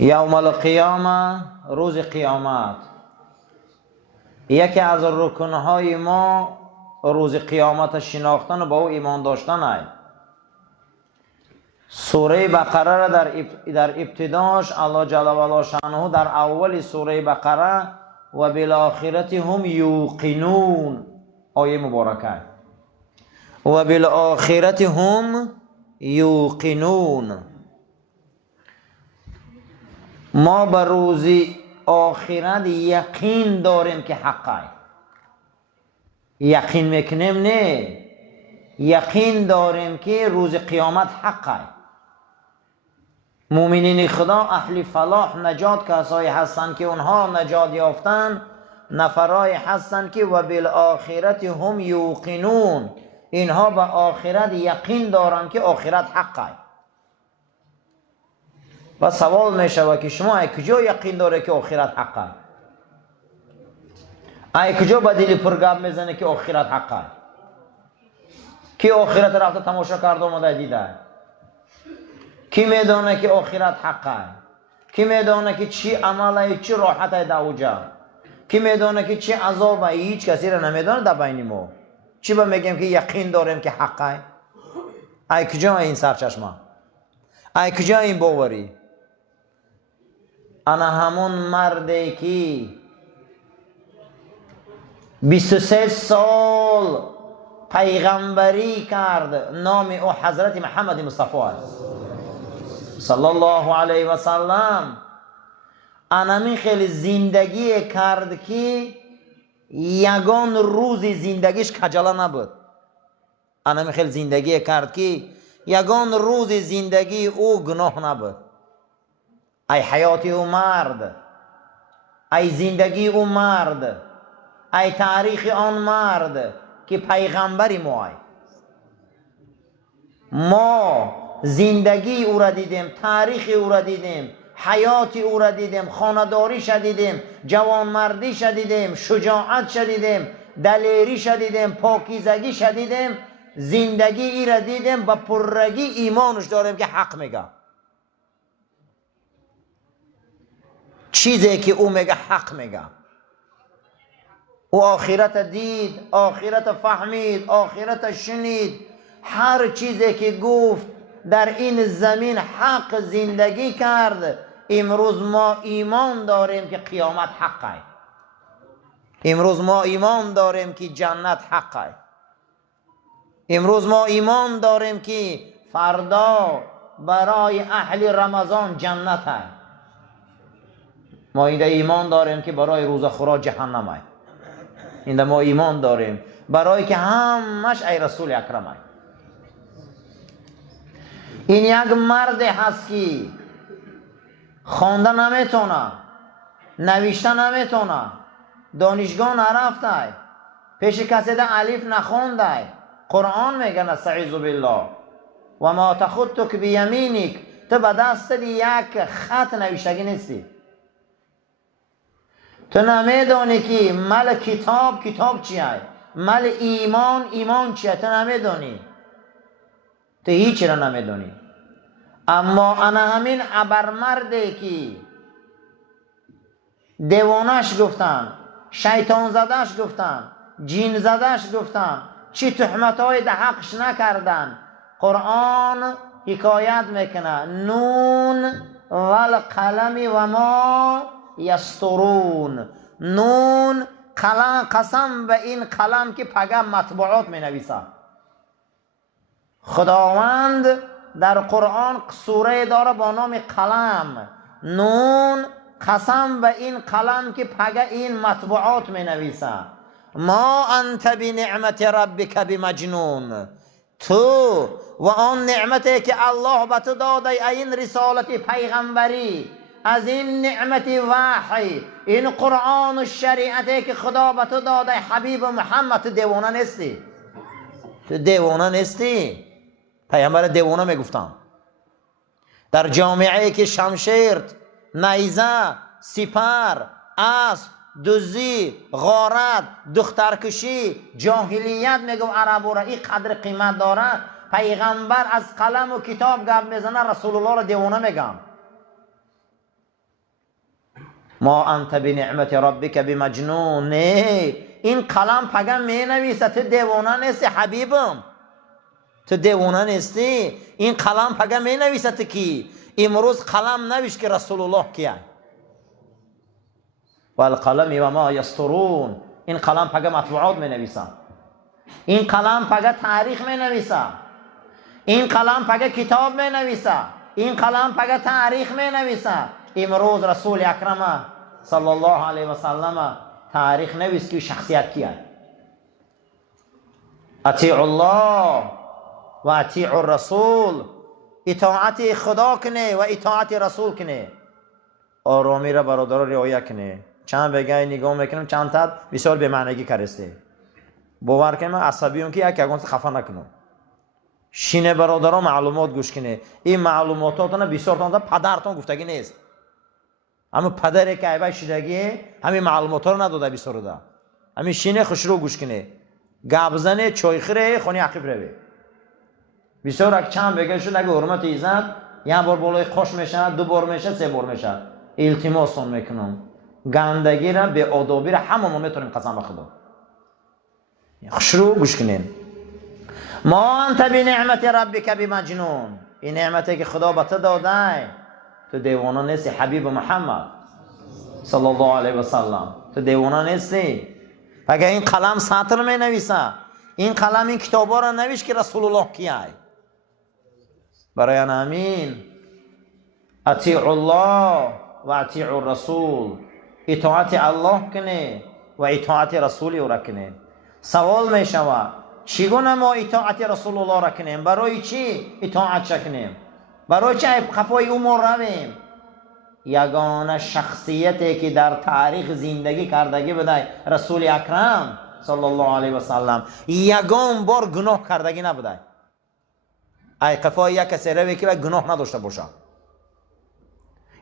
یوم القیامه، روز قیامت، یکی از رکنهای ما روز قیامت شناختن و با او ایمان داشتن است. سوره بقره را در ابتداش الله جل و علا شانه در اول سوره بقره و بالآخرت هم یوقنون آیه مبارکه و بالآخرت هم یوقنون. ما به روز آخرت یقین داریم که حقه. یقین میکنیم نه، یقین داریم که روز قیامت حقه. مؤمنین خدا اهل فلاح نجات کسایی هستند که اونها نجات یافتن، نفرای هستند که و بالآخرت هم یوقنون، اینها به آخرت یقین دارند که آخرت حقه. و سوال می شود که شما ای کجا یقین داره که آخرت حقه؟ ای کجا با دل پر گپ میزنه که آخرت حقه؟ کی آخرت رفته تماشا کرده اومده دیده؟ کی میدونه که آخرت حقه؟ کی میدونه که چی عمله، چی راحته در اوجا؟ کی میدونه که چی عذابه؟ هیچ کسی را نمیدونه در بین ما. چی با میگیم که یقین داریم که حقه؟ ای کجا این سرچشمه؟ ای کجا این باوری؟ انا همون مردی که 23 سال پیغمبری کرد، نام او حضرت محمد مصطفی است صلی الله علیه و سلم. انا خیلی زندگی کرد که یگان روز زندگیش کجاله نبود. انا خیلی زندگی کرد که یگان روز زندگی او گناه نبود. ای حیات او مرد، ای زندگی او مرد، ای تاریخ آن مرد که پیغمبری ما زندگی او را دیدیم، تاریخ او را دیدیم، حیات او را دیدیم، خانداری شدیدیم، جوانمردی شدیدیم، شجاعت شدیدیم، دلیری شدیدیم، پاکیزگی شدیدیم، زندگی ای را دیدیم، با پررگی ایمانش داریم که حق میگه. چیزی که او میگه حق میگه. او آخرت دید، آخرت فهمید، آخرت شنید، هر چیزی که گفت در این زمین حق زندگی کرد. امروز ما ایمان داریم که قیامت حقه. امروز ما ایمان داریم که جنت حقه. امروز ما ایمان داریم که فردا برای اهل رمضان جنت است. ما اینجا ایمان داریم که برای روزخورا جهنم است. اینجا ما ایمان داریم برای که همش ای رسول اکرم است. این یک مرد هست که خوانده نمیتونه، نوشته نمیتونه، دانشگاه نرفته، پیش کسی ده الف نخونده. قرآن میگه نستعیذ بالله و ما تخطک بیمینک، تو به دست یک خط نوشتگی نیستی. تو نمیدانی که مل کتاب چیه، مل ایمان چیه، تو نمیدانی، تو هیچی را نمیدانی. اما انا همین ابرمردی که دیوانش گفتن، شیطان زدش گفتن، جین زدش گفتن، چی تهمتهای ده حقش نکردن، قرآن حکایت میکنه نون والقلم و ما یسترون. نون قسم به این قلم که پگه مطبوعات می نویسه. خداوند در قرآن سوره داره با نام قلم. نون قسم به این قلم که پگه این مطبوعات می نویسه. ما انت بنعمت ربک بمجنون. تو و آن نعمتی که الله به تو داده، این رسالت پیغمبری، از این نعمت وحی، این قرآن و شریعتی که خدا به تو داده حبیب محمد، تو دیوانه نیستی. تو دیوانه نیستی. پیغمبر دیوانه میگفتن. در جامعه که شمشیر، نیزه، سپر، اسب، دزدی، غارت، دخترکشی، جاهلیت میگم عربو را این قدر قیمت داره، پیغمبر از قلم و کتاب گپ میزنه، رسول الله را دیوانه میگم. ما انت بنعمت ربک بمجنون. نه، این قلم پگم می نویسه، تو دیوانه نیستی حبیبم، تو دیوانه نیستی. این قلم پگم می نویسه تو کی؟ امروز قلم نویش که رسول الله کیه. و القلم و ما یسطرون. این قلم پگه مطبوعات می نویسه، این قلم پگه تاریخ می نویسه، این قلم پگه کتاب می نویسه، این قلم پگه تاریخ می نویسه. امروز رسول اکرم صلی الله علیه و سلم تاریخ نویس که شخصیت کیه. اطیع الله و اطیع الرسول. اطاعت خدا کنه و اطاعت رسول کنه. آرامی را برادر رعایت کنه. چند بگه نگاه میکنم چند تا بسیار به معنی کرسته. باور کنم عصبیون که یک اگه خفه نکنم. شینه برادران معلومات گوش کنه. این معلوماتاتون بسیار تان پدرتون گفتگی نیست. اما پدری که ایبای شدگی همین معلومات رو نداده بسیار ده. همین شینه خوشرو گوش کنه. گابزنه چای خیره خونی عقیب روی. بسیار اگه چند بگه شد اگه حرمت ایزد یک بار بالای خوش میشه، دو بار میشه، سه بار میشه. التماسون میکنم گندگی را به آدابی را همه ما میتونیم قسم به خدا. خوشرو گوش کنین. ما انت بنعمت ربک بمجنون. این نعمتی که خدا به تو داده تو دیوانه نیستی حبیب محمد صلی الله علیه و سلم. تو دیوانه نیستی. اگر این قلم سطر می نویسه، این قلم این کتابا را نویش که رسول الله کیه. برای همین اطیع الله و اطیع الرسول. اطاعت الله کنه و اطاعت رسول او را کنه. سوال می شود چگونه ما اطاعت رسول الله را کنیم؟ برای چی اطاعت کنیم؟ برای چی خفای او ما رویم؟ یگانه شخصیتی که در تاریخ زندگی کردگی بوده رسول اکرم صلی الله علیه و سلم یگان بار گناه کردگی نبوده. ای خفای یک کسی روی که گناه نداشته باشه.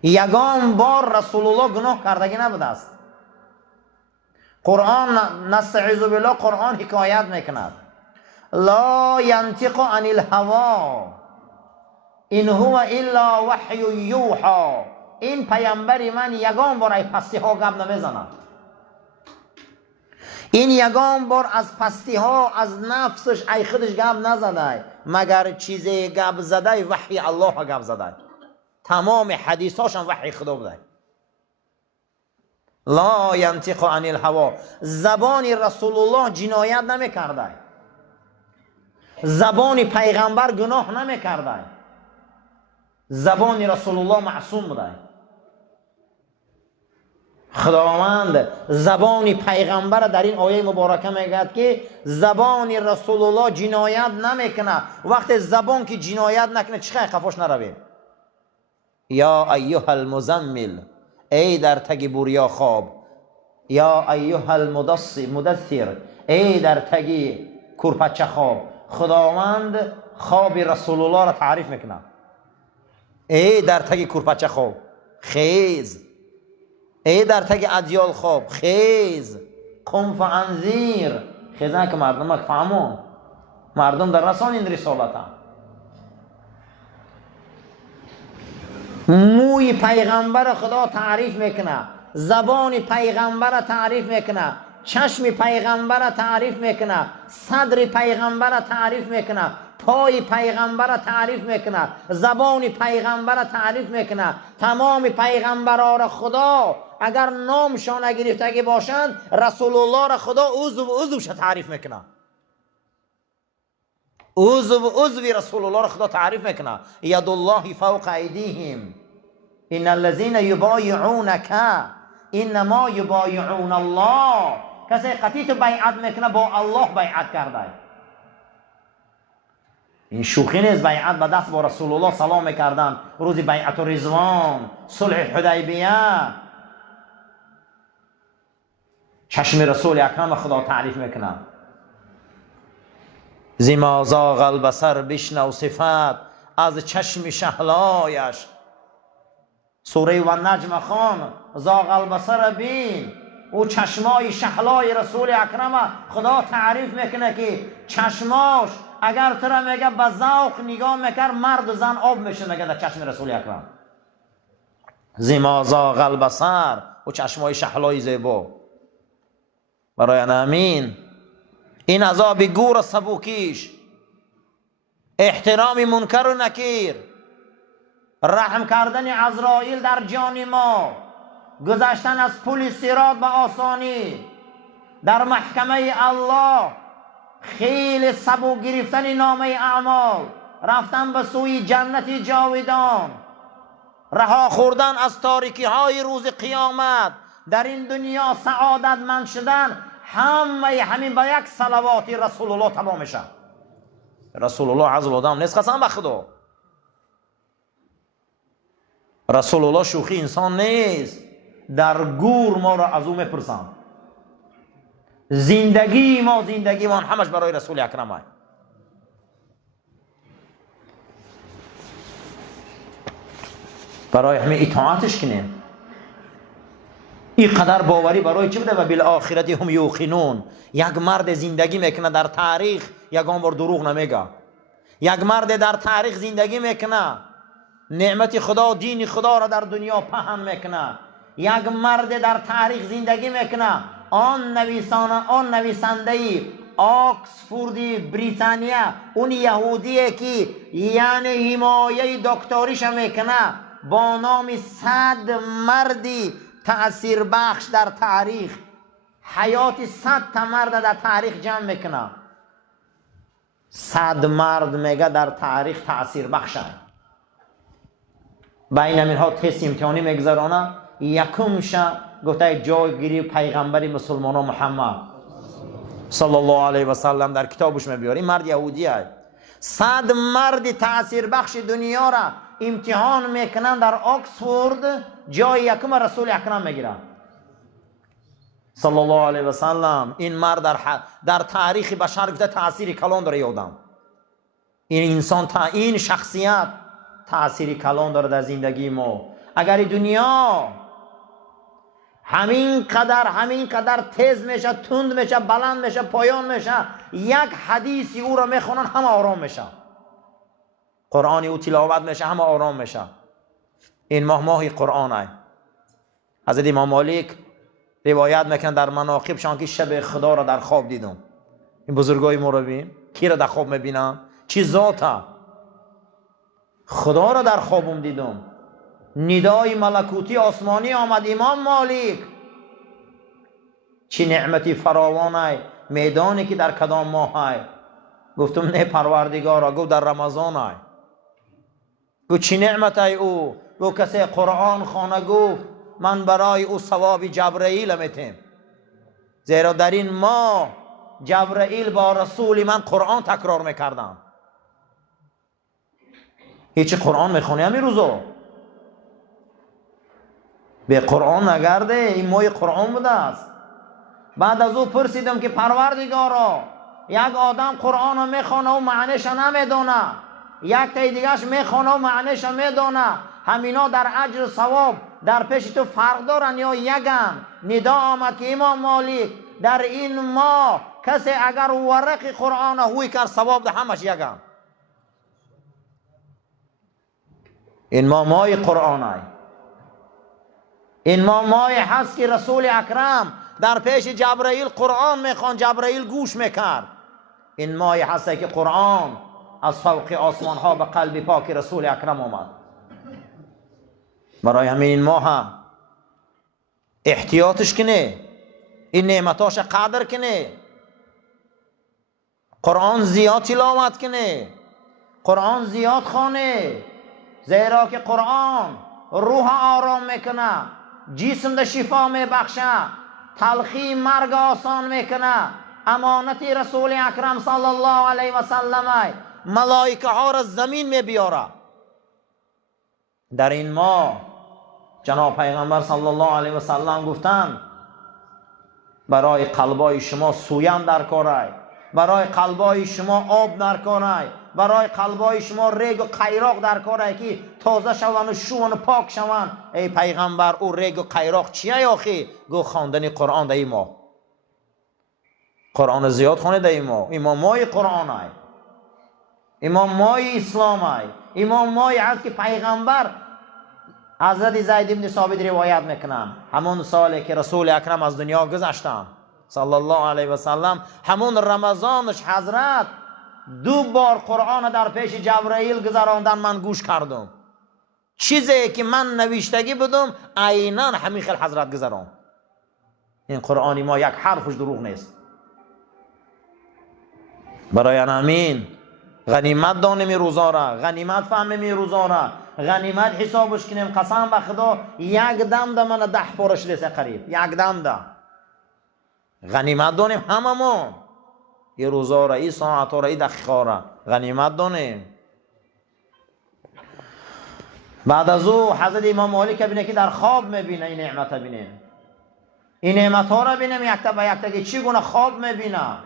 یگان بار رسول الله گناه کردگی نبوده است. قرآن نستعیذ بالله قرآن حکایت میکند لا ینطق عن الهوا این هو الا وحی یوحا. این پیامبر من یگان بار ای پستی ها گپ نمیزند. این یگان بار از پستی ها از نفسش ای خودش گپ نزده مگر چیزی گپ زده وحی الله گپ زده. تمام حدیثاش هم وحی خدا بوده. لا ینطق عن الهوا. زبان رسول الله جنایت نمیکرده. زبان پیغمبر گناه نمیکرده. زبان رسول الله معصوم بوده. خداوند زبان پیغمبر در این آیه مبارکه میگه که زبان رسول الله جنایت نمیکنه. وقت زبان که جنایت نکنه چخه خفاش نرویم. یا ایها المزمل. ای در تگ بوریا خواب. یا ایها المدثر. ای در تگ کورپچه خواب. خداوند خواب رسول الله را تعریف میکنه. ای در تگ کورپچه خواب خیز. ای در تگ ادیال خواب خیز. قم فانذیر. خیزن که مردم فهمون. مردم در رسان این رسالت هم. موی پیغمبر خدا تعریف میکنه. زبان پیغمبر تعریف میکنه. چشم پیغمبر تعریف میکنه. صدر پیغمبر تعریف میکنه. پای پیغمبر تعریف میکنه. زبان پیغمبر تعریف میکنه. تمام پیغمبران را خدا اگر نامشان نگرفتگی باشند رسول الله را خدا عضوش تعریف میکنه. عضوی رسول الله را خدا تعریف میکنه. ید الله فوق ایدیهم ان الذين یبایعونک انما یبایعون الله. کسی قطعی تو بیعت میکنه با الله بیعت کرده. این شوخی نیست. بیعت به دست با رسول الله سلام میکردن روز بیعت رضوان صلح حدیبیه. چشم رسول اکرم خدا تعریف میکنه. زما زاغ البصر بشنو صفت از چشم شهلایش. سوره و نجم خان زاغ البصر بین. او چشمای شهلای رسول اکرم خدا تعریف میکنه که چشماش اگر ترا میگه به ذوق نگاه میکرد مرد و زن آب میشه میگه در چشم رسول اکرم. زما زاغ البصر و چشمای شحلای زیبا. برای همین این عذاب گور سبوکیش، احترام منکر و نکیر، رحم کردن عزرائیل در جان ما، گذشتن از پل صراط به آسانی، در محکمه الله خیل سبو گرفتن نامه اعمال، رفتن به سوی جنت جاودان، رها خوردن از تاریکی های روز قیامت، در این دنیا سعادتمند شدن، همه همین با یک صلواتی رسول الله تمام میشه. رسول الله عز الآدم نیست، قسم به خدا. رسول الله شوخی انسان نیست. در گور ما را از او میپرسند. زندگی ما همش برای رسول اکرم است. برای همین اطاعتش کنیم. این قدر باوری برای چی بوده؟ و بالآخرت هم یوقنون. یک مرد زندگی میکنه در تاریخ یگان بار دروغ نمیگه. یک مرد در تاریخ زندگی میکنه نعمت خدا دین خدا را در دنیا پهن میکنه. یک مرد در تاریخ زندگی میکنه آن نویسنده آکسفوردی بریتانیا، اون یهودیه که یعنی حمایه دکتریش میکنه با نام 100 مردی تأثیر بخش در تاریخ، حیات 100 تا مرد در تاریخ جمع میکنه. 100 مرد میگه در تاریخ تأثیر بخشن. بین اینها تست امتحانی میگذرانه. یکمش گفته جایگیری پیغمبر مسلمان محمد صلی الله علیه و سلم در کتابش میبیاره. این مرد یهودی است. 100 مرد تأثیر بخش دنیا را امتحان میکنن در آکسفورد، جای یکم رسول اکرم میگیرن صلی الله علیه و سلم. این مرد در تاریخ بشر گفته تأثیر کلان داره. یادم این انسان این شخصیت تأثیر کلان داره در زندگی ما. اگر دنیا همین قدر تیز میشه، تند میشه، بلند میشه، پایان میشه، یک حدیثی او را میخونن همه آرام میشه، قرآنی او تلاوت میشه همه آرام میشه. این ماه قرآن است. حضرت امام مالک روایت میکنن در مناقبشان که شب خدا را در خواب دیدم. این بزرگای ما رو ببین کی را در خواب میبینن، چی ذاته. خدا را در خوابم دیدم. ندای ملکوتی آسمانی آمد. امام مالک چی نعمتی فراوان است، میدانی که در کدام ماه است؟ گفتم نه پروردگارا. گفت در رمضان است. گفت چی نعمت است او؟ گفت کسی قرآن خوانه، گفت من برای او ثواب جبرائیل میتم، زیرا در این ماه جبرائیل با رسول من قرآن تکرار میکردم. هیچ قرآن میخونی همین روزا؟ به قرآن نگرده. این ماه قرآن بوده است. بعد از او پرسیدم که پروردگارا یک آدم قرآن رو میخونه و معنیش نمیدونه، یک تا دیگهش میخونه و معنیش میدونه، همینا در اجر و ثواب در پیش تو فرق دارن یا یکن؟ ندا آمد که امام مالک در این ماه کسی اگر ورق قرآن هوی کرد ثواب ده همش یکن. این ماه قرآن است. این ماه هست که رسول اکرم در پیش جبرائیل قرآن میخوان، جبرائیل گوش میکرد. این ماه هست که قرآن از فوق آسمان ها به قلب پاک رسول اکرم آمد. برای همین این ماه احتیاطش کنه، این نعمتاش قدر کنه، قرآن زیاد تلاوت کنه، قرآن زیاد خوانه، زیرا که قرآن روح آرام میکنه، جسم ده شفا میبخشه، تلخی مرگ آسان میکنه. امانت رسول اکرم صلی الله علیه و سلم ملائکه ها را زمین میبیاره. در این ماه جناب پیغمبر صلی الله علیه و سلم گفتن برای قلبای شما سویان در کار است، برای قلبای شما آب در کار است، برای قلبای شما ریگ و قیراق در کار است که تازه شوند و شوند و پاک شوند. ای پیغمبر او ریگ و قیراق چیه آخی؟ گو خواندن قرآن در این ماه. قرآن زیاد خوانید در این ماه. این ماه قرآن است. این ماه اسلام است. این ماه است که پیغمبر حضرت زید بن ثابت روایت میکنن همون سالی که رسول اکرم از دنیا گذشتن صلی الله علیه و سلم، همون رمضانش حضرت 2 بار قرآن در پیش جبرائیل گذراندن. من گوش کردم، چیزی که من نوشتگی بدم عیناً همین خیلی حضرت گذران. این قرآنی ما یک حرفش دروغ نیست. برای همین غنیمت دانیم روزا را، غنیمت فهمیم روزا را، غنیمت حسابش کنیم. قسم به خدا یک دم ده من 10 پارش لیسه قریب، یک دم ده غنیمت دانیم. هممون این روزا را، این ساعت را، این دقیقه را غنیمت دانیم. بعد از او حضرت امام مالک بینه که در خواب میبینه این نعمت بینه، این نعمت ها را بینه یک تا به یک تا که چی گونه خواب میبینه.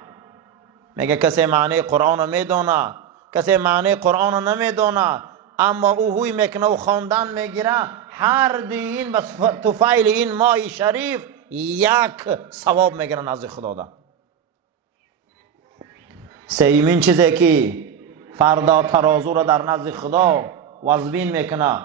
میگه کسی معنی قرآن رو میدونه، کسی معنی قرآن رو نمیدونه، اما او هوی میکنه و خواندن میگیره. هر دین بس توفیل این ماه شریف یک ثواب میگیره نزد خدا ده. سیمین چیزی که فردا ترازو را در نزد خدا وزبین میکنه،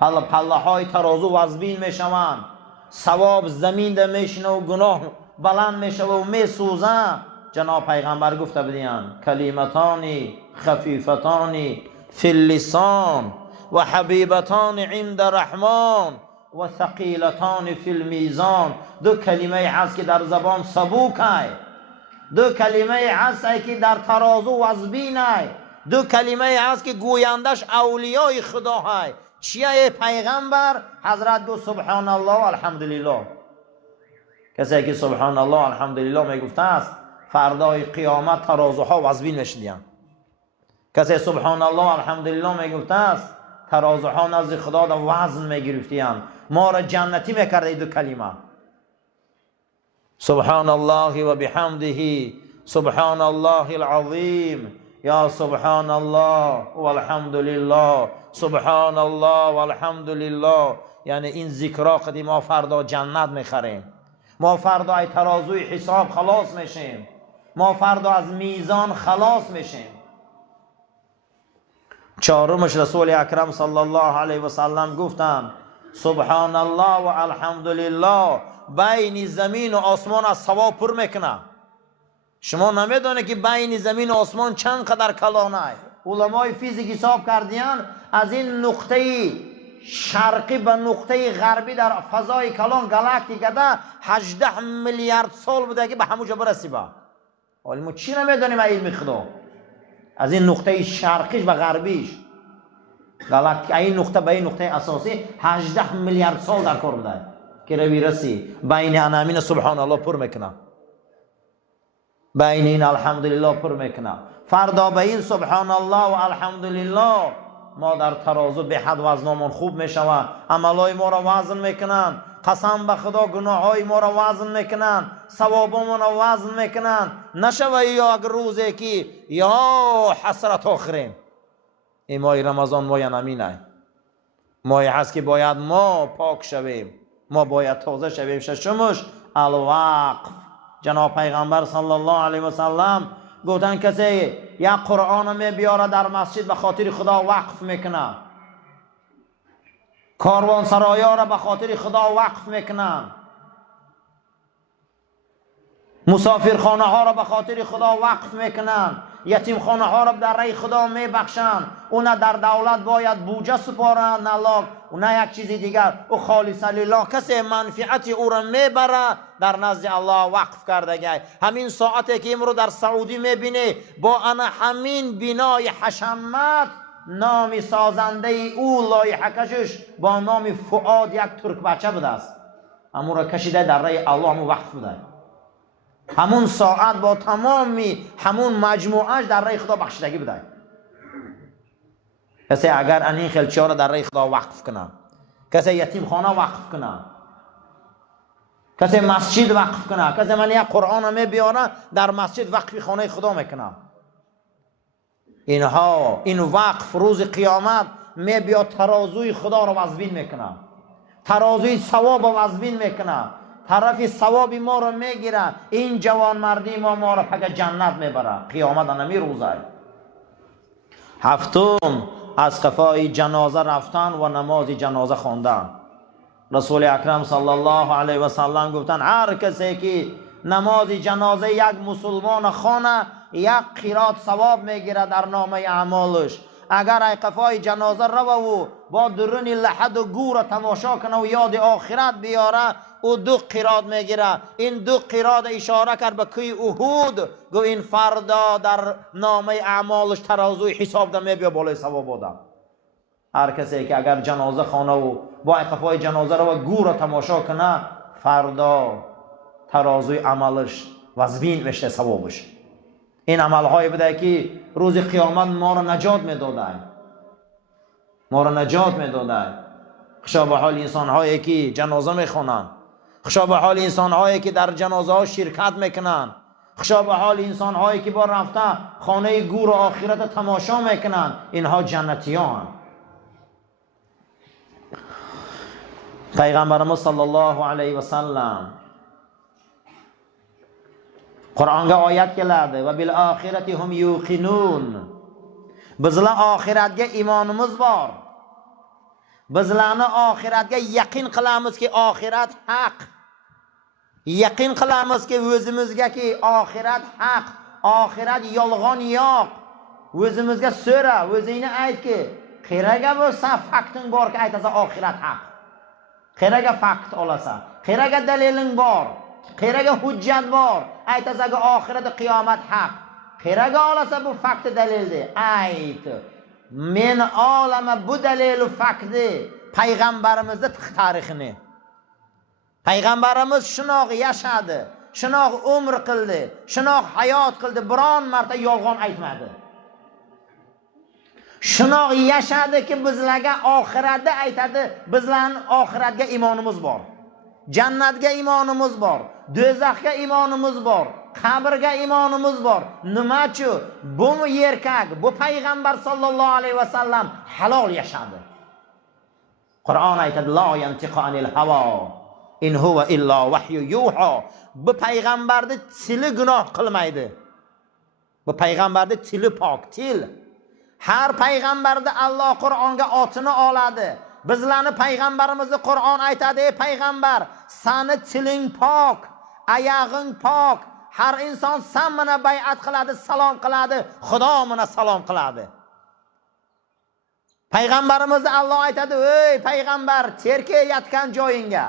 پله های ترازو وزبین میشوند، ثواب زمین ده میشنه و گناه بلند میشه و میسوزه. جناب پیغمبر گفته بدین کلمتانی خفیفتانی فی اللسان و حبیبتان عند رحمان و ثقیلتان فی المیزان. 2 کلمه هست که در زبان سبوک های، 2 کلمه هست که در ترازو وزبین های، 2 کلمه هست که گویندش اولیای خدا های. چیه پیغمبر؟ حضرت گفت سبحان الله و الحمدلله. کسی که سبحان الله و الحمدلله میگفته است فردای قیامت ترازوها وزبین میشدین. کسی سبحان الله و الحمدلله میگفته است ترازوها نزد خدا در وزن میگرفتین. ما را جنتی میکرده 2 کلمه. سبحان الله و بحمده سبحان الله العظیم، یا سبحان الله و الحمدلله سبحان الله و الحمدلله. یعنی این ذکرها قدیم ما فردا جنت میخریم، ما فردا ای ترازوی حساب خلاص میشیم، ما فردا از میزان خلاص میشیم. 4مش رسول اکرم صلی الله علیه و سلم گفتن سبحان الله و الحمدلله بین زمین و آسمان از ثواب پر میکنه. شما نمیدونه که بین زمین و آسمان چند قدر کلانه. علمای فیزیک حساب کردیان از این نقطه شرقی به نقطه غربی در فضای کلان گالاکتیکا ده 18 میلیارد سال بوده که به همونجا برسی. با ولی ما چی نمیدونیم علم خدا از این نقطه شرقیش و غربیش گالاکتیکا، این نقطه به این نقطه اساسی 18 میلیارد سال در کار بوده که روی رسی. بین انامین سبحان الله پر میکنه، بین این الحمدلله پر میکنه. فردا به این سبحان الله و الحمدلله ما در ترازو به حد وزنمون خوب میشوه، عملای ما را وزن میکنن. قسم به خدا گناههای ما را وزن میکنن، ثوابمون را وزن میکنن. نشوه یا اگر روزی که یا حسرت آخرین. این ماه رمضان ماه نمینه، ماهی هست که باید ما پاک شویم، ما باید تازه شویم. 6مش الوقف. جناب پیغمبر صلی الله علیه و سلم گفتن کسی یک قرآن می بیاره در مسجد به خاطر خدا وقف میکنه، کاروان سرایا را به خاطر خدا وقف میکنن، مسافر خانه ها را به خاطر خدا وقف میکنن، یتیم خانه ها را در راه خدا میبخشن. اون در دولت باید بودجه سپارن نلاک و نه یک چیزی دیگر. او خالص لله کسی منفعت او را میبره در نزد الله وقف کرده. همین ساعتی که امروز در سعودی میبینی با انا همین بنای حشمت نام سازنده او لایحه کشش با نام فؤاد یک ترک بچه بوده است، امو را کشیده در راه الله همو وقف بوده. همون ساعت با تمامی همون مجموعش در راه خدا بخشیدگی بده. کسی اگر این خلچی ها را در راه خدا وقف کنه، کسی یتیم خانه وقف کنه، کسی مسجد وقف کنه، کسی من یک قرآن می بیاره در مسجد وقف خانه خدا میکنه، اینها این وقف روز قیامت می بیا ترازوی خدا را وزبین میکنه، ترازوی ثواب را وزبین میکنه، طرف ثوابی ما رو میگیره. این جوان مردی ما رو پگه جنت میبره قیامت نمی روزه. 7 از قفای جنازه رفتن و نماز جنازه خواندن. رسول اکرم صلی الله علیه و سلم گفتن هر کسی که نماز جنازه یک مسلمان خانه یک قیرات ثواب میگیره در نامه اعمالش. اگر ای قفای جنازه رو و با درون لحد و گور تماشا کنه و یاد آخرت بیاره او 2 قیرات میگیره. این 2 قیرات اشاره کرد به کوی احد، گو این فردا در نامه اعمالش ترازوی حساب ده میبیا بالای ثواب ده. هر کسی که اگر جنازه خانه و با قفای جنازه رو و گور تماشا کنه فردا ترازوی عملش وزبین بشه ثوابش. این عملهای بده که روز قیامت ما را نجات میداده، ما را نجات میداده. خوشا به حال انسان هایی که جنازه میخونن، خوشا به حال انسان هایی که در جنازه ها شرکت میکنن، خوشا به حال انسان هایی که با رفته خانه گور و آخرت تماشا میکنن. اینها جنتیان. پیغمبرمون صلی الله علیه و سلم قرآنگه آیت کلده و بالآخرت هم یوقنون. بزلا آخرتگه ایمانمز بار، بزلانه آخرتگه یقین قلمز که آخرت حق، یقین قلمز که وزمزگه که آخرت حق، آخرت یلغان یاق. وزمزگه سره وزینه اید که خیرگه بسا فکتن بار که اید از آخرت حق، خیرگه فکت آلسا، خیرگه دلیلن بار، خیرگه حجت بار ایت از اگه آخرت قیامت حق، خیرگه آلسا بو فکت دلیل ده ایت من عالم بو دلیل و فکت ده پیغمبرمز ده تاریخ نه. پیغمبرمز شناغ یشاده، شناغ عمر قلده، شناغ حیات قلده، بران مرتا یلغان ایتمده. شناغ یشاده که بزلگه آخرت ده ایتده، بزلن آخرت گه ایمانمز بار، جنت گه ایمانمز بار، دوزخ گه ایمانمز بار، قبر گه ایمانمز بار. نمچو بوم یرکک بو پیغمبر صلی الله علیه و سلم حلال یشاده. قرآن ایتد لا ینطق عن الهوا این هو الا وحی یوحا. به پیغمبر ده تیل گناه قلمایده، به پیغمبر ده تیل پاک تیل. هر پیغمبر ده الله قرآنگه آتنه آلاده. بزلانه پیغمبرمز قرآن ایتاده پیغمبر سانه تیلین پاک، ایاغن پاک. هر انسان سم منه بیعت قلاده، سلام قلاده، خدا منه سلام قلاده. پیغمبرمز الله ایتاده ای پیغمبر ترکه یتکن جایینگه.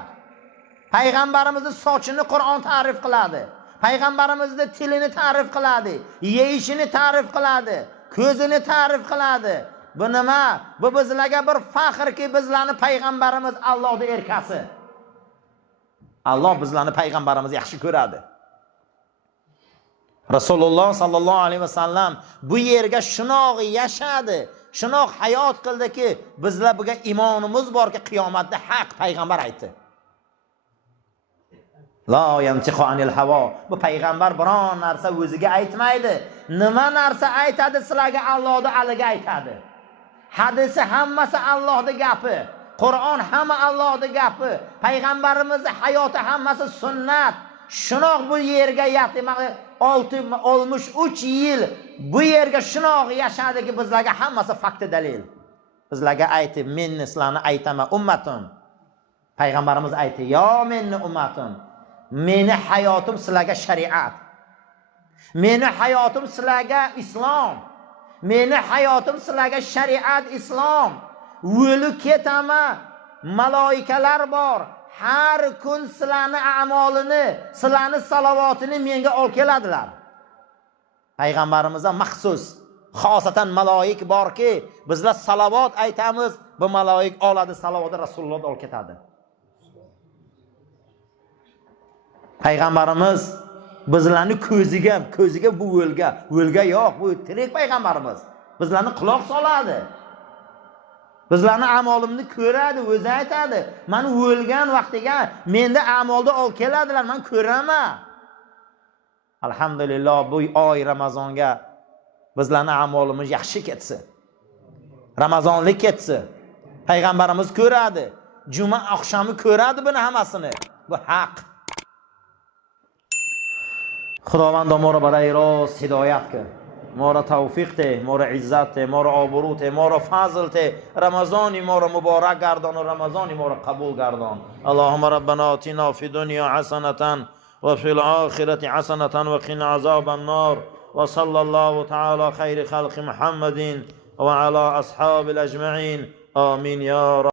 پیغمبرمز ساچنه قرآن تعریف قلاده، پیغمبرمز ده تیلینه تعریف قلاده، یهیشینه تعریف قلاده، کوزینه تعریف قلاده. bu nima? Bu bizlarga bir faxrki bizlarni payg'ambarimiz Allohning erkasi. Alloh bizlarni payg'ambarimiz yaxshi ko'radi. Rasululloh sallallohu alayhi vasallam bu yerga shunoq yashadi, shunoq hayot qildiki, bizlar buga iymonimiz borki qiyomatda haq payg'ambar aytdi. La yantiqu anil havo. Bu payg'ambar biron narsa o'ziga aytmaydi. Nima narsa aytadi sizlarga Allohning aliga aytadi. Hadisi hammasi Allohning gapi. Qur'on hamma Allohning gapi. Payg'ambarimizning hayoti hammasi sunnat. Shunoq bu yerga yetib 63 yil bu yerga shunoq yashadiki bizlarga hammasi fakti dalil. Bizlarga aytib, men sizlarni aytaman ummatim. Payg'ambarimiz aytdi, "Yo menni ummatim. Meni hayotim sizlarga shariat. Meni hayotim sizlarga islom. Meni hayotim sizlarga shariat, islom. O'lib ketaman. Maloikalar bor. Har kun sizlarni a'molini, sizlarni salovatini menga olib keladilar." Payg'ambarimizga maxsus, xosatan maloik borki, bizlar salovat aytamiz, bu maloik oladi salovatni Rasululloh olib ketadi. Payg'ambarimiz bizlarni ko'ziga bu o'lga yo'q, bu tirik payg'ambarimiz. Bizlarni quloq soladi. Bizlarni a'molimni ko'radi, o'zi aytadi. Men o'lgan vaqtiga menda a'molni olib keladilar, men ko'raman. Alhamdulillah bu oy Ramazonga bizlarni a'molimiz yaxshi ketsin. Ramazonlik ketsin. Payg'ambarimiz ko'radi. Juma oqshomi ko'radi buni hammasini. Bu haq. خداوند ما را برای راست هدایت کن. ما را توفیق ده، ما را عزت ده، ما را آبرو ده، ما را فضل ده. رمضان ما را مبارک گردان و رمضان ما را قبول گردان. اللهم ربنا آتنا فی دنیا حسنة و فی الآخرة حسنة و قنا عذاب النار. و صلی الله تعالی خیر خلق محمد و علی اصحاب الاجمعین. آمین یا رب.